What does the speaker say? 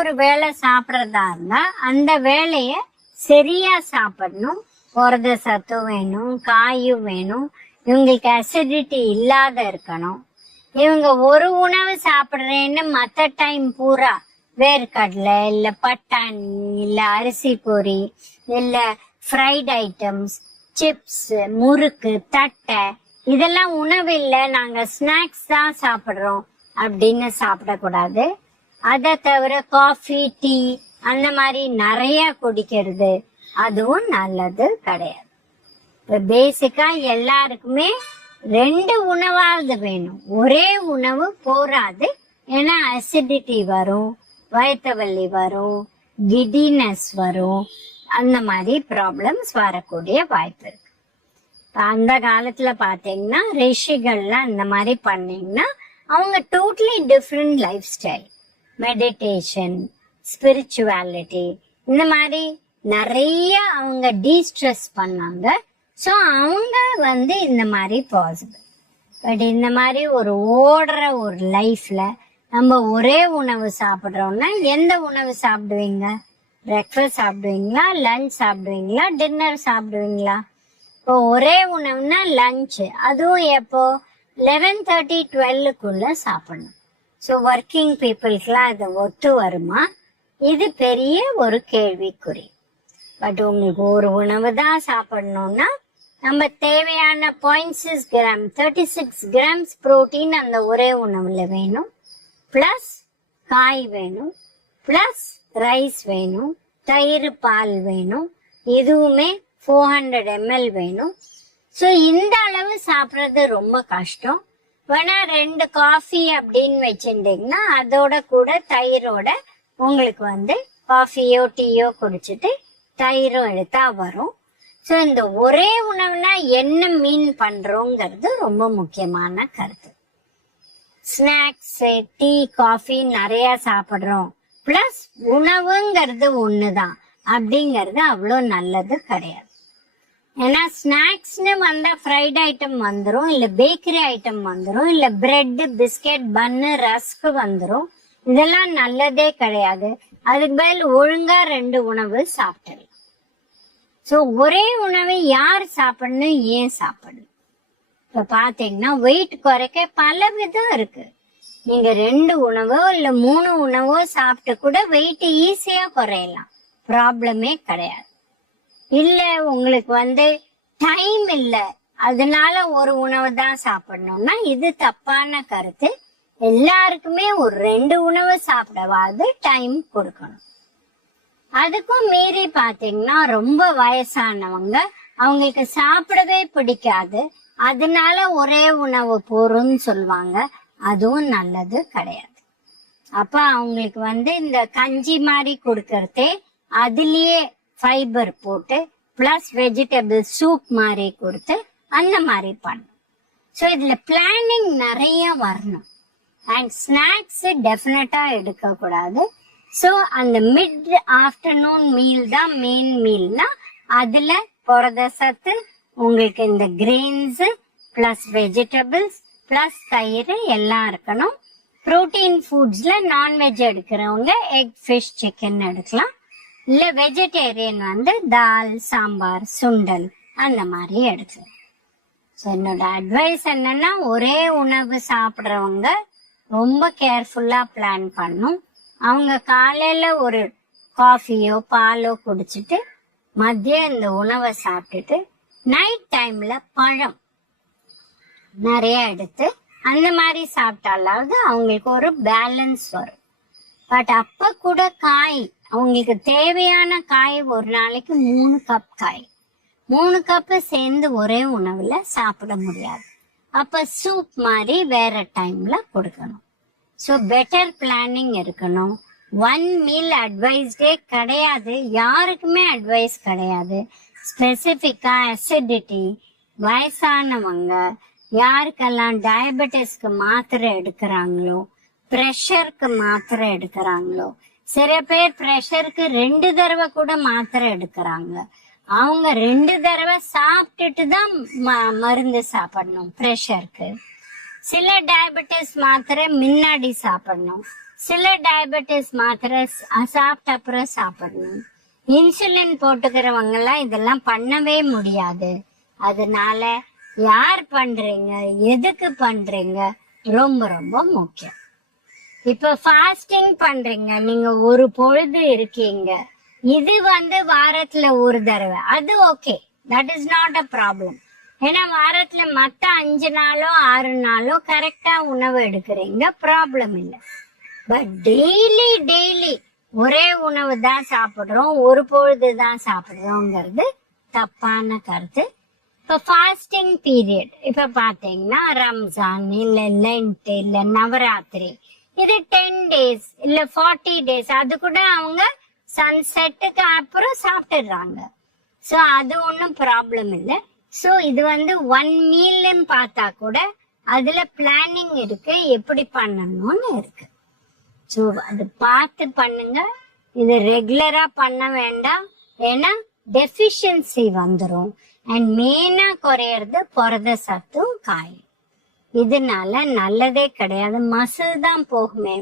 ஒரு வேளை சாப்பிட்றதா இருந்தா அந்த வேலைய சரியா சாப்பிடணும். புரத சத்து வேணும், காயும் வேணும், இவங்களுக்கு அசிடிட்டி இல்லாத இருக்கணும். இவங்க ஒரு உணவு சாப்பிடுறேன்னு மற்ற டைம் பூரா வேர்க்கடலை இல்ல பட்டாணி இல்ல அரிசி பொரி இல்ல ஃப்ரைட் ஐட்டம்ஸ், சிப்ஸ், முறுக்கு, தட்டை இதெல்லாம் உணவு இல்ல, நாங்க ஸ்நாக்ஸ் தான் சாப்பிடுறோம் அப்படின்னு சாப்பிடக்கூடாது. அதை தவிர காஃபி, டீ அந்த மாதிரி நிறைய குடிக்கிறது அதுவும் நல்லது கிடையாது. இப்ப பேசிக்கா எல்லாருக்குமே 2 உணவாவது வேணும். ஒரே உணவு போராது. ஏன்னா அசிடிட்டி வரும், வயிற்று வலி வரும், கிடினஸ் வரும், அந்த மாதிரி ப்ராப்ளம்ஸ் வரக்கூடிய வாய்ப்பு இருக்கு. அந்த காலத்துல பாத்தீங்கன்னா ரிஷிகள்லாம் அந்த மாதிரி பண்ணீங்கன்னா அவங்க totally different life style, meditation, spirituality இந்த மாதிரி நிறைய அவங்க டீஸ்ட்ரெஸ் பண்ணாங்க. ஸோ அவங்க இந்த மாதிரி பாசிபிள். பட் இந்த மாதிரி ஒரு ஓடுற ஒரு லைஃப்ல நம்ம ஒரே உணவு சாப்பிட்றோம்னா எந்த உணவு சாப்பிடுவீங்க? பிரேக்ஃபாஸ்ட் சாப்பிடுவீங்களா, லஞ்ச் சாப்பிடுவீங்களா, டின்னர் சாப்பிடுவீங்களா? இப்போ ஒரே உணவுனா லஞ்ச், அதுவும் எப்போ 11:30 12க்குள்ள சாப்பிடணும். ஸோ ஒர்க்கிங் பீப்புளுக்குலாம் அது ஒத்து வருமா? இது பெரிய ஒரு கேள்விக்குறி. பட் உங்களுக்கு ஒரு உணவு தான் சாப்பிடணும்னா நம்ம தேவையான 0.6 கிராம் 36 கிராம்ஸ் புரோட்டீன் அந்த ஒரே உணவுல வேணும். பிளஸ் காய் வேணும், பிளஸ் ரைஸ் வேணும், தயிர், பால் வேணும், இதுவுமே 400 ml வேணும். ஸோ இந்த அளவு சாப்பிட்றது ரொம்ப கஷ்டம். வேணா 2 காஃபி அப்படின்னு வச்சுட்டீங்கன்னா அதோட கூட தயிரோட உங்களுக்கு காஃபியோ டீயோ குடிச்சிட்டு தயிரும் எடுத்தா வரும். ஸோ இந்த ஒரே உணவுனா என்ன மீன் பண்றோங்கிறது ரொம்ப முக்கியமான கருத்து. ஸ்நாக்ஸ், டீ, காஃபி நிறைய சாப்பிடுறோம், பிளஸ் உணவுங்கிறது ஒண்ணுதான் அப்படிங்கறது அவ்வளோ நல்லது கிடையாது. ஏன்னா ஸ்நாக்ஸ்னு வந்தா ஃப்ரைட் ஐட்டம் வந்துடும், இல்ல பேக்கரி ஐட்டம் வந்துடும், இல்ல பிரெட், பிஸ்கெட், பன்னு, ரஸ்க் வந்துடும். இதெல்லாம் நல்லதே கிடையாது. அதுக்கு பதில் ஒழுங்கா 2 உணவு சாப்பிடலாம். ஸோ ஒரே உணவை யார் சாப்பிடணும், ஏன் சாப்பிடணும்? இப்ப பாத்தீங்கன்னா வெயிட் குறைக்க பல விதம் இருக்கு. நீங்க 2 உணவோ இல்ல 3 உணவோ சாப்பிட்டு கூட வெயிட் ஈஸியா குறையலாம், ப்ராப்ளமே கிடையாது. இல்ல உங்களுக்கு டைம் இல்ல அதனால ஒரு உணவு தான் சாப்பிடணும்னா இது தப்பான கருத்து. எல்லாருக்குமே ஒரு 2 உணவு சாப்பிடவாது டைம் கொடுக்கணும். அதுக்கும் மீறி பாத்தீங்கன்னா ரொம்ப வயசானவங்க, அவங்களுக்கு சாப்பிடவே பிடிக்காது, அதனால ஒரே உணவு போறோம்னு சொல்லுவாங்க. அதுவும் நல்லது கிடையாது. அப்ப அவங்களுக்கு இந்த கஞ்சி மாதிரி கொடுக்கறதே அதுலயே ஃபைபர் போட்டு பிளஸ் வெஜிடபிள் சூப் மாதிரி கொடுத்து அந்த மாதிரி பண்ணும். ஸோ இதுல பிளானிங் நிறைய வரணும். அண்ட் ஸ்நாக்ஸ் டெஃபினட்டா எடுக்க கூடாது. ஸோ அந்த மிட் ஆஃப்டர்நூன் மீல் தான் மெயின் மீல்னா அதுல புரத சத்து உங்களுக்கு இந்த கிரெயின்ஸ் பிளஸ் வெஜிடபிள்ஸ் பிளஸ் தயிர் எல்லாம் இருக்கணும். புரோட்டீன் ஃபுட்ஸ்ல நான்வெஜ் எடுக்கிறவங்க எக், ஃபிஷ், சிக்கன் எடுக்கலாம். இல்ல வெஜிடேரியன் தால், சாம்பார், சுண்டல் அந்த மாதிரி எடுக்கலாம். ஸோ என்னோட அட்வைஸ் என்னன்னா ஒரே உணவு சாப்பிட்றவங்க ரொம்ப கேர்ஃபுல்லா பிளான் பண்ணும். அவங்க காலையில ஒரு காஃபியோ பாலோ குடிச்சிட்டு மதியம் இந்த உணவை சாப்பிட்டுட்டு நைட் டைம்ல பழம் நிறைய எடுத்து அந்த மாதிரி சாப்பிட்டாலாவது அவங்களுக்கு ஒரு பேலன்ஸ் வரும். பட் அப்ப கூட காய், அவங்களுக்கு தேவையான காய் ஒரு நாளைக்கு 3 கப் காய், 3 கப்பு சேர்ந்து ஒரே உணவுல சாப்பிட முடியாது. அப்ப சூப் மாதிரி வேற டைம்ல கொடுக்கணும். ஸோ பெட்டர் பிளானிங் இருக்கணும். 1 மீல் அட்வைஸ்டே கிடையாது, யாருக்குமே அட்வைஸ் கிடையாது. ஸ்பெசிஃபிக்கா அசிடிட்டி, வயசானவங்க, யாருக்கெல்லாம் டயபெட்டிஸ்க்கு மாத்திரை எடுக்கிறாங்களோ, ப்ரெஷருக்கு மாத்திரை எடுக்கிறாங்களோ, சில பேர் ப்ரெஷருக்கு 2 தடவை கூட மாத்திரை எடுக்கிறாங்க. அவங்க 2 தடவை சாப்பிட்டுட்டு தான் மருந்து சாப்பிடணும் ப்ரெஷருக்கு. சில டயபெட்டிஸ் மாத்திரை முன்னாடி சாப்பிடணும், சில டயபெட்டிஸ் மாத்திரை சாப்பிட்ட அப்புறம் சாப்பிடணும். இன்சுலின் போட்டுக்கிறவங்க எல்லாம் இதெல்லாம் பண்ணவே முடியாது. அதனால யார் பண்றீங்க, எதுக்கு பண்றீங்க, ரொம்ப ரொம்ப முக்கியம். இப்ப ஃபாஸ்டிங் பண்றீங்க, நீங்க ஒரு பொழுது இருக்கீங்க, இது வாரத்துல ஒரு தடவை, அது okay, that is not a problem. ஏன்னா வாரத்துல மத்த 5 நாளோ 6 நாளோ கரெக்டா உணவு எடுக்கிறீங்க, ப்ராப்ளம் இல்லை. பட் டெய்லி ஒரே உணவு தான் சாப்பிடுறோம், ஒரு பொழுது தான் சாப்பிடுறோங்கிறது தப்பான கருத்து. இப்ப ஃபாஸ்டிங் பீரியட் இப்ப பாத்தீங்கன்னா ரம்ஜான் இல்ல லென்ட் இல்ல நவராத்திரி, இது 10 days இல்ல 40 days, அது கூட அவங்க சன்செட்டுக்கு அப்புறம் சாப்பிட்டுறாங்க. சோ அது ஒன்றும் ப்ராப்ளம் இல்லை. சோ இது 1 மீல்னு பார்த்தா கூட அதுல பிளானிங் இருக்கு, எப்படி பண்ணணும்னு இருக்கு. சோ அது பார்த்து பண்ணுங்க. இது ரெகுலரா பண்ண வேண்டாம், ஏன்னா டெஃபிஷியன்சி வந்துடும். அண்ட் மெயினா குறையறது புரத சத்தும் காயும். இதனால நல்லதே கிடையாது, மசில் தான் போகுமே.